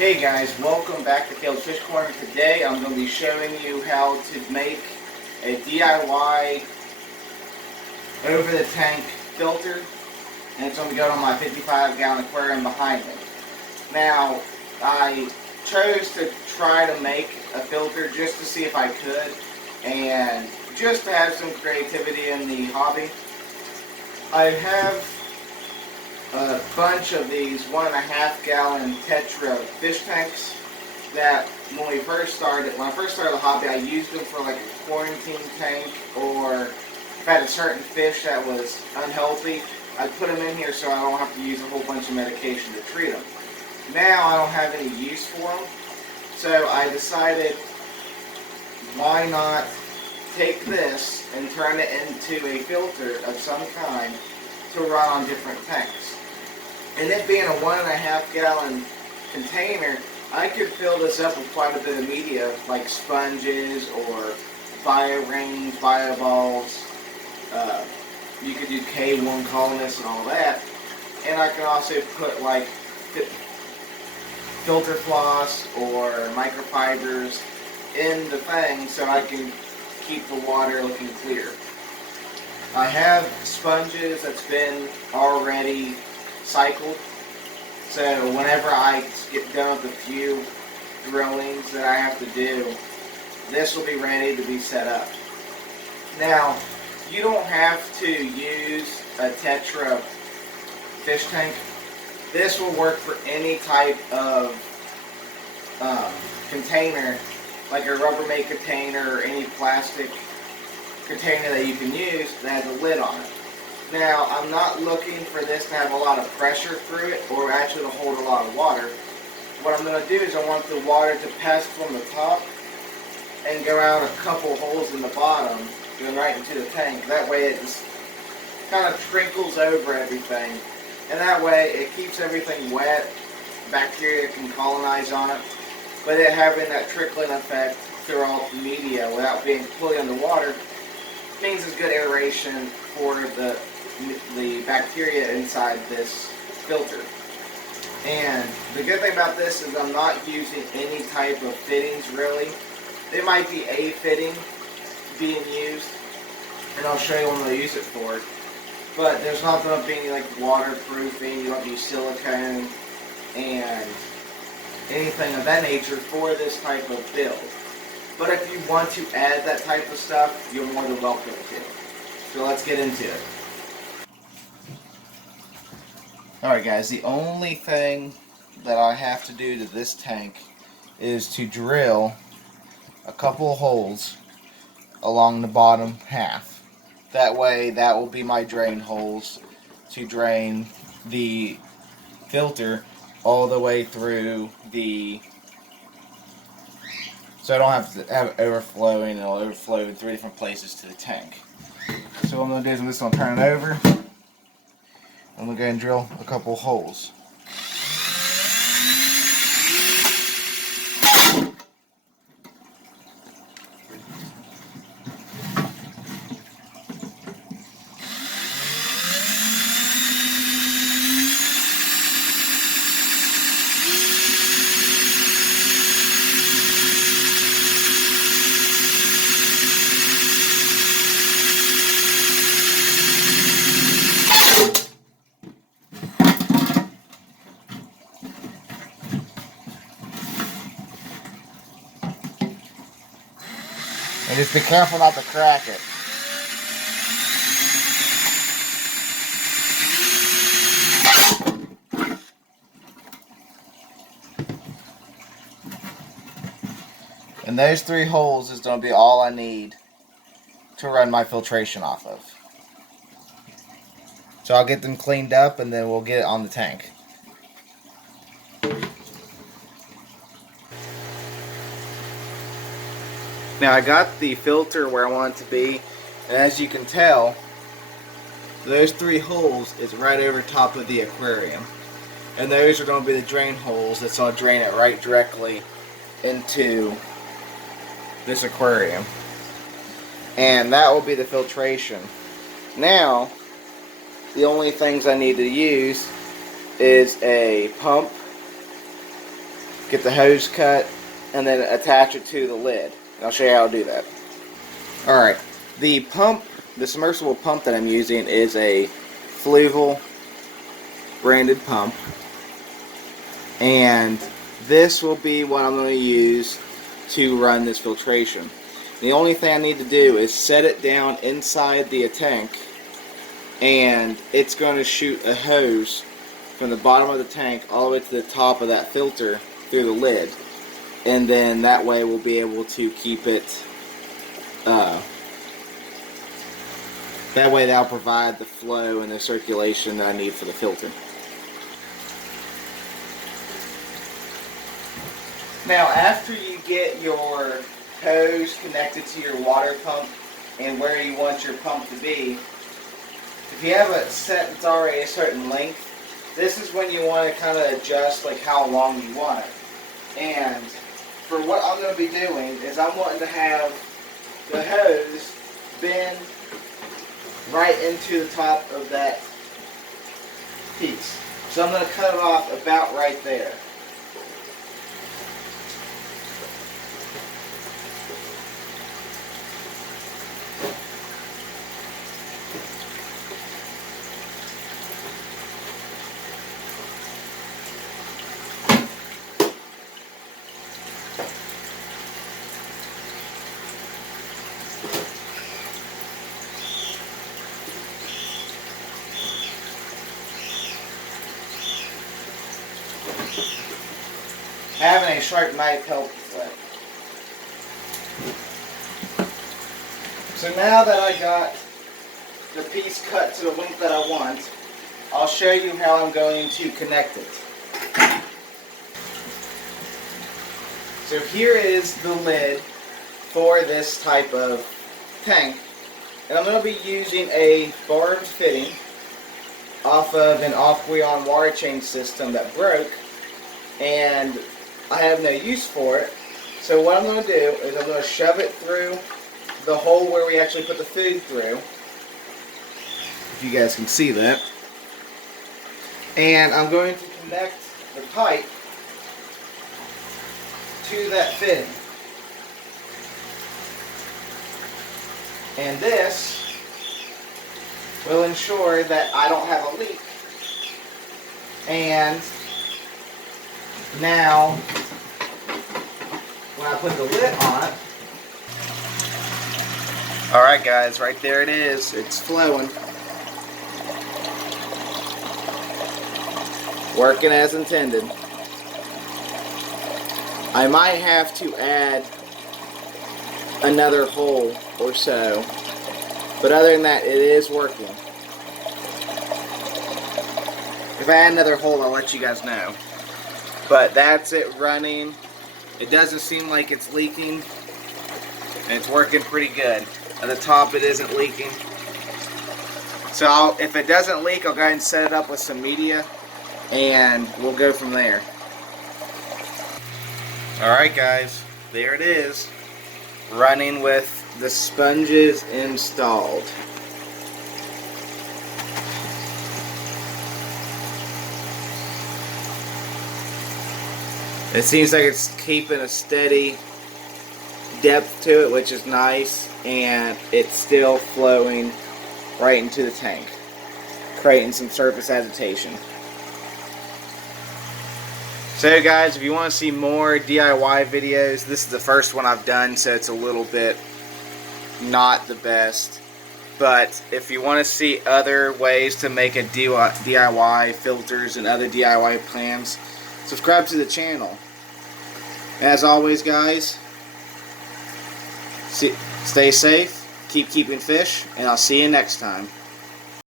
Hey guys, welcome back to Caleb's Fish Corner. Today I'm going to be showing you how to make a DIY over the tank filter, and it's going to be going on my 55-gallon aquarium behind me. Now, I chose to try to make a filter just to see if I could, and just to have some creativity in the hobby. I have a bunch of these 1.5-gallon Tetra fish tanks that when I first started the hobby, I used them for like a quarantine tank, or if I had a certain fish that was unhealthy, I'd put them in here so I don't have to use a whole bunch of medication to treat them. Now I don't have any use for them, so I decided why not take this and turn it into a filter of some kind to run on different tanks. And it being a 1.5-gallon container, I could fill this up with quite a bit of media, like sponges or bio rings, bio balls. You could do K1 colonists and all that. And I can also put like filter floss or microfibers in the thing so I can keep the water looking clear. I have sponges that's been already cycled, so whenever I get done with a few drillings that I have to do, this will be ready to be set up. Now, you don't have to use a Tetra fish tank. This will work for any type of container, like a Rubbermaid container or any plastic container that you can use that has a lid on it. Now, I'm not looking for this to have a lot of pressure through it or actually to hold a lot of water. What I'm going to do is I want the water to pass from the top and go out a couple holes in the bottom, going right into the tank. That way it just kind of trickles over everything. And that way it keeps everything wet, bacteria can colonize on it, but it having that trickling effect throughout the media without being fully underwater means it's good aeration for the bacteria inside this filter. And the good thing about this is I'm not using any type of fittings really. There might be a fitting being used, and I'll show you when I'll use it for it. But there's not going to be any like waterproofing, you don't use silicone and anything of that nature for this type of build. But if you want to add that type of stuff, you're more than welcome to. So let's get into it. Alright guys, the only thing that I have to do to this tank is to drill a couple of holes along the bottom half. That way, that will be my drain holes to drain the filter all the way through so I don't have to have it overflowing, and it'll overflow in 3 different places to the tank. So what I'm going to do is I'm just going to turn it over. I'm going to go and drill a couple holes. And just be careful not to crack it. And those 3 holes is going to be all I need to run my filtration off of. So I'll get them cleaned up and then we'll get it on the tank. Now I got the filter where I want it to be, and as you can tell, those 3 holes is right over top of the aquarium. And those are going to be the drain holes that's going to drain it right directly into this aquarium. And that will be the filtration. Now, the only things I need to use is a pump get the hose cut, and then attach it to the lid. And I'll show you how to do that. Alright, the pump, the submersible pump that I'm using is a Fluval branded pump. And this will be what I'm going to use to run this filtration. The only thing I need to do is set it down inside the tank, and it's going to shoot a hose from the bottom of the tank all the way to the top of that filter through the lid, and then that way we'll be able to keep it that way that'll provide the flow and the circulation that I need for the filter. Now, after you get your hose connected to your water pump and where you want your pump to be, if you have it set that's already a certain length, this is when you want to kind of adjust like how long you want it. And for what I'm going to be doing is I'm wanting to have the hose bend right into the top of that piece. So I'm going to cut it off about right there. Having a sharp knife helps with that. So now that I got the piece cut to the length that I want, I'll show you how I'm going to connect it. So here is the lid for this type of tank, and I'm going to be using a barbed fitting off of an Aquarium water change system that broke, and I have no use for it. So what I'm going to do is I'm going to shove it through the hole where we actually put the food through, if you guys can see that, and I'm going to connect the pipe to that fitting. And this will ensure that I don't have a leak. And now, when I put the lid on it, alright guys, right there it is. It's flowing. Working as intended. I might have to add another hole or so, but other than that, it is working. If I add another hole, I'll let you guys know. But that's it running. It doesn't seem like it's leaking, and it's working pretty good. At the top it isn't leaking. So if it doesn't leak, I'll go ahead and set it up with some media, and we'll go from there. Alright guys, there it is, running with the sponges installed. It seems like it's keeping a steady depth to it, which is nice, and it's still flowing right into the tank, creating some surface agitation. So guys, if you want to see more DIY videos, this is the first one I've done, so it's a little bit not the best. But if you want to see other ways to make a DIY filters and other DIY plans, subscribe to the channel. As always guys, stay safe, keep keeping fish, and I'll see you next time.